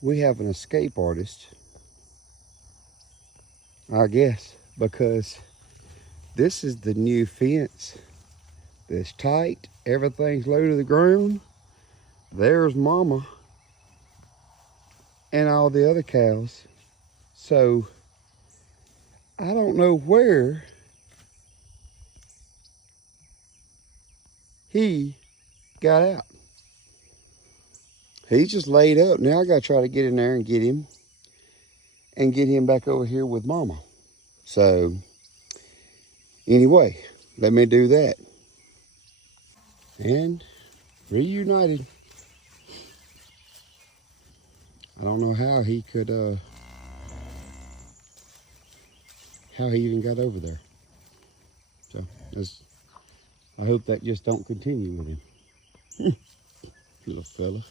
we have an escape artist, I guess, because this is the new fence that's tight. Everything's low to the ground. There's Mama and all the other cows. So I don't know where he got out. He's just laid up. Now I gotta try to get in there and get him back over here with Mama. So anyway, let me do that. And reunited. I don't know how he could, how he even got over there. So I hope that just don't continue with him. Little fella.